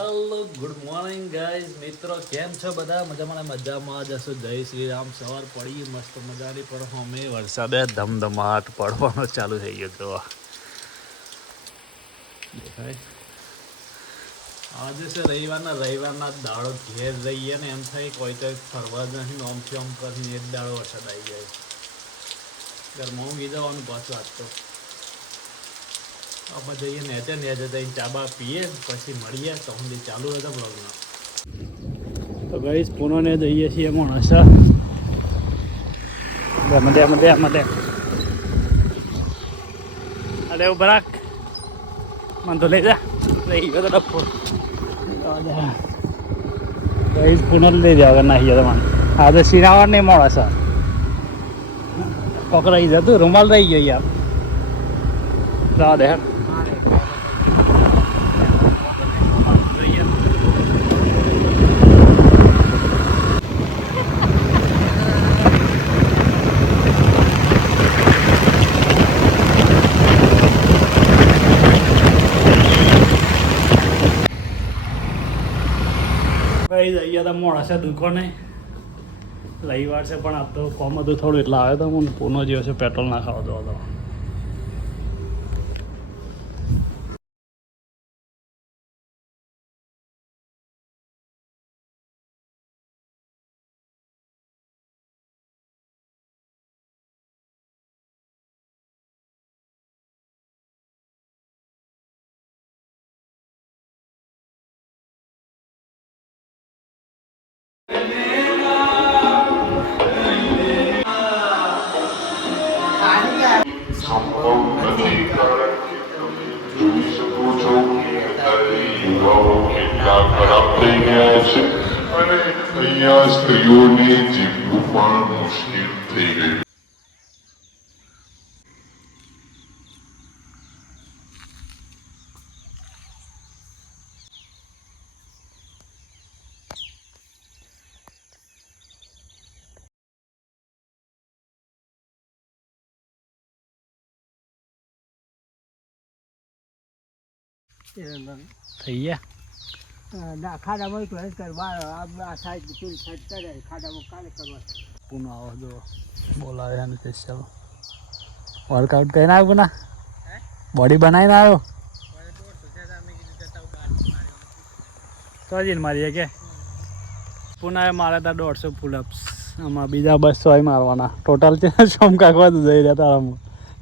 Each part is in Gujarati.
હેલો ગુડ મોર્નિંગ ગાઈઝ મિત્રો, કેમ છો બધા? મજામાં મજામાં જ હશો? જય શ્રી રામ. સવાર પડી, મસ્ત મજાની, પણ અમે વરસાદે ધમધમાટ પડવાનો ચાલુ થઈ ગયો તો દેખાય. આજે છે રવિવારના રવિવારના દાડો ઘેર રહીએ ને એમ થાય કોઈ તો ફરવા નથી ઓમથી ઓમ કરીને એક દાડો વરસાદ આવી જાય. ઘરમાં ઊંઘી જવાનું પાછું આજ તો. આપણે જઈએ નેચે નેચે જઈને ચાબા પીએ, પછી મળીએ. તો હું ચાલુ હતા બ્લોગમાં તો ગઈ પુનોને જઈએ છીએ મોણસા. મધ્યા મધ્યા મધે અરે, ઊભા રાખ. મને તો લઈ જા. લઈ ગયો તો ડપ્પો ગઈ પૂનલ લઈ જાવ નાહી ગયો મને. તો સિનાવર નહીં મોણસા. પકડાઈ જતું, રૂમાલ રહી ગયો યાર. રાહ દે હતા મોડા છે દુકાને રવિવાર છે પણ આ કોમ હતું થોડું એટલે આવ્યો તો હું પૂનો જેવો છે પેટ્રોલ ના ખાવા હતો યુવાઓ કેટલા ખરાબ થઈ ગયા છે અહીંયા સ્ત્રીઓને જીવવું પણ મુશ્કેલ થઈ ગયું. થઈ ગયા? ના ખાડામાં તો હેડ કરવા આ સાઈડ પેલી સાઈડ કરે ખાડામાં કાલે કરવા. પૂનો આવો જો બોલાવે છે સ્પેશિયલ વર્કઆઉટ કરીને આવ્યો ના? બોડી બનાવીને આવ્યો? તો જ મારીએ કે? પુનાએ મારે ત્યાં દોઢસો પુલઅપ્સ આમાં બીજા બસો મારવાના. ટોટલ છે સોમ કાકવા જઈ રહ્યા તારામાં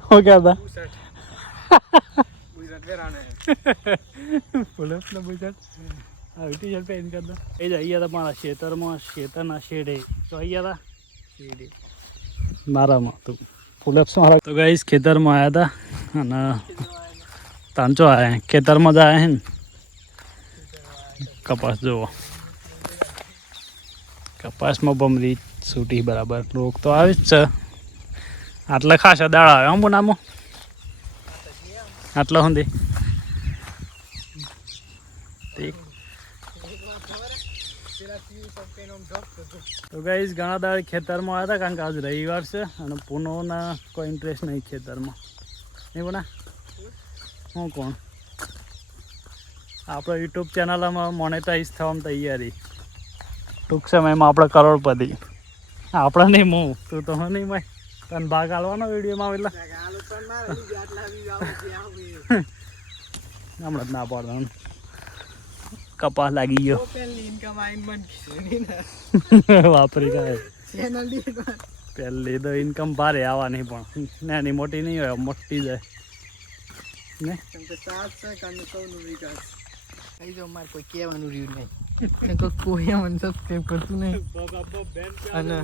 શું કહેતા? પુલઅપ્સ ને બુજટ આવી ટી શર્ટ પહેરી કરતા એ જ અહીંયા હતા મારા ખેતરમાં ખેતરના શેડે. તો અહીંયા હતા શેડે. મારામાં તો મારા તો ગઈશ ખેતરમાં આવ્યા હતા અને તાંચો આવ્યા ખેતરમાં જ આવ્યા હે ને. કપાસ જુઓ કપાસમાં બમરી સૂટી બરાબર. રોગ તો આવે જ છે. આટલા ખાસા દાળ આવે આમ નામો આટલા સુધી. તો ગાઈઝ ઘણા દાડે ખેતરમાં આવ્યા હતા કારણ કે આજ રવિવાર છે અને પૂનોના કોઈ ઇન્ટરેસ્ટ નહીં ખેતરમાં. નહીં બના હું કોણ? આપણે યુટ્યુબ ચેનલમાં મોનેટાઈઝ થવામાં તૈયારી. ટૂંક સમયમાં આપણે કરોડપતિ. આપણે નહીં, હું. તું તો નહીં, ભાઈ. તને ભાગ આલવાનો વિડીયોમાં એટલે હમણાં જ ના પાડવાનું કપાસ લાગી ગયો. વાપરી ચેનલ પહેલી તો ઇન્કમ ભારે આવવાની પણ. નાની મોટી નહીં હોય મોટી જાય. ને? કોઈ કહેવાનું રહ્યું નહીં કેમ કોઈ મને સબસ્ક્રાઈબ કરતું નહીં અને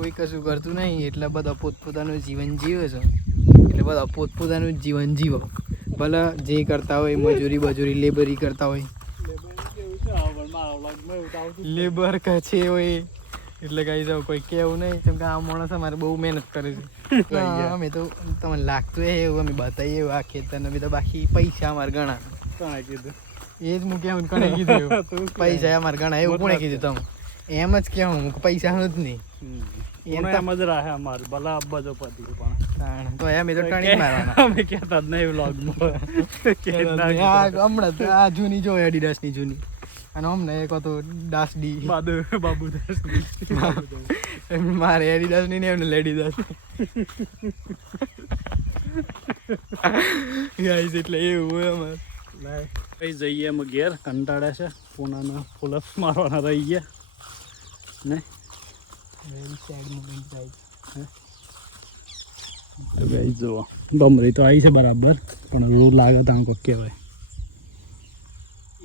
કોઈ કશું કરતું નહીં એટલે બધા પોતપોતાનું જીવન જીવે છે. એટલે બધા પોતપોતાનું જીવન જીવો. ભલે જે કરતા હોય મજૂરી બજૂરી લેબરી કરતા હોય. લેબર છે હોય એટલે કહી જાવ કોઈ કેવું નહીં. કેમ કે આ માણસ અમારે બહુ મહેનત કરે છે. અમે તો તમને લાગતું હોય એવું અમે બતાવીએ આ ખેતર અમે તો બાકી પૈસા અમારે ઘણા. કીધું? એ જ કેવું કોને કીધું પૈસા અમારે ઘણા એવું કોણે કીધું તમે? એમ જ કે હું પૈસા પૈસાનું જ નહીં. એમ જ રહે અમારે ભલા જો પતિ પણ. તો એમ એ તો ટણી મારવાના. અમે કહેતા જ નહીં વ્લોગમાં હમણાં તો આ જૂની જો એડિડાસની જૂની. અને અમને એક હતો દાસ ડી બાબુ દાસ મારે એડિડાસની ને એમને લેડી દાસ એટલે એવું હોય અમારે. જઈએ અમે ઘેર. કંટાળ્યા છે. પૂનાના ફૂલઅપ મારવાના રહી ગયા. ને? તો ગઈ જુઓ. બમરી તો આવી છે બરાબર પણ રૂ લાગે ત્યાં કોઈ કહેવાય.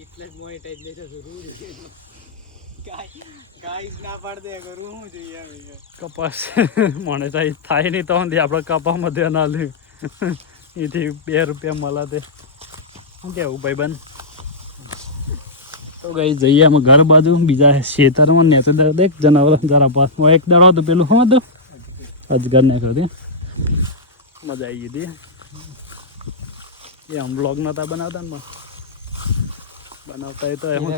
એટલે જ મોનેટાઈઝ લેતો ના. કપાસ. મને થાય થાય નહીં તો આપણે કપામાં ધ્યાન આલ્યું એથી બે રૂપિયા મળે તે. શું કેવું ભાઈબંધ? તો ગઈ જઈએ અમે ઘર બાજુ. બીજા ખેતરમાં ને તો દેખ જનાવર જરા પાસમાં એક દાડો હતું પેલું શું હતું? અજગર ને હતી. મજા આવી ગઈ હતી. એ આમ બ્લોગ નતા બનાવતા ને બનાવતા એ તો એવું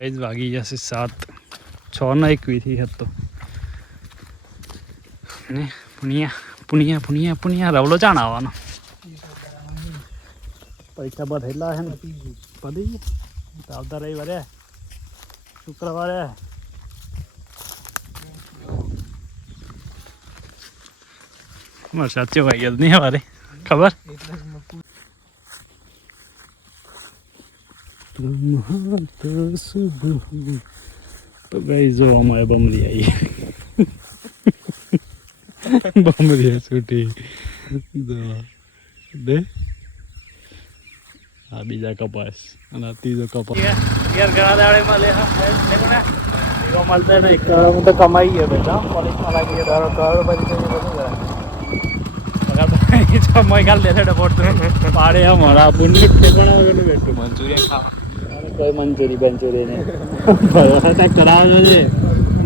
એ જ વાગી જશે સાત. છ ના એકવીથી હતો ને પુનિયા પુનિયા પુનિયા પુનિયા રવલો ચાણ આવવાનો. પૈસા બધા એટલા છે ને. ગયા. તો આવતા રવિવારે, શુક્રવારે. વરસાદ ચેવાઈ ગયો નહીં હવારે ખબર? એટલે જ મેં પૂછ્યું. બ્રહ્મા તો ગઈ જો અમારે બમરી આવી. બમરી છૂટી. દે. આ બીજા કપાસ. અને આ ત્રીજો કપાસ. યાર ઘણા દાડે મળે મળતા નહીં. કરોડ તો કમાઈ ગયો બેટા. પોલીસમાં લાગી ગયો તારો કરોડ પછી બધું સમય કાલ દેખાડે પડતો પાડે મારા બુનની ઠેકાણા વગરનું બેઠું. મંચુરિયન ખાવા. કોઈ મંચુરી બંચુરી છે.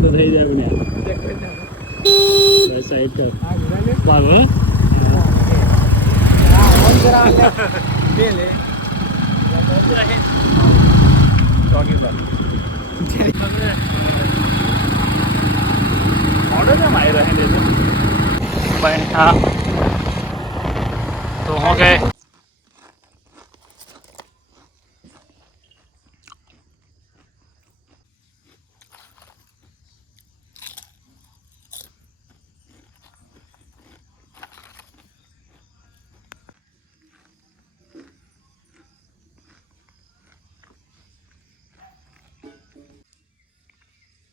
તો થઈ જાય સાઈડ કર ગુરાને રહે હા તો હું કે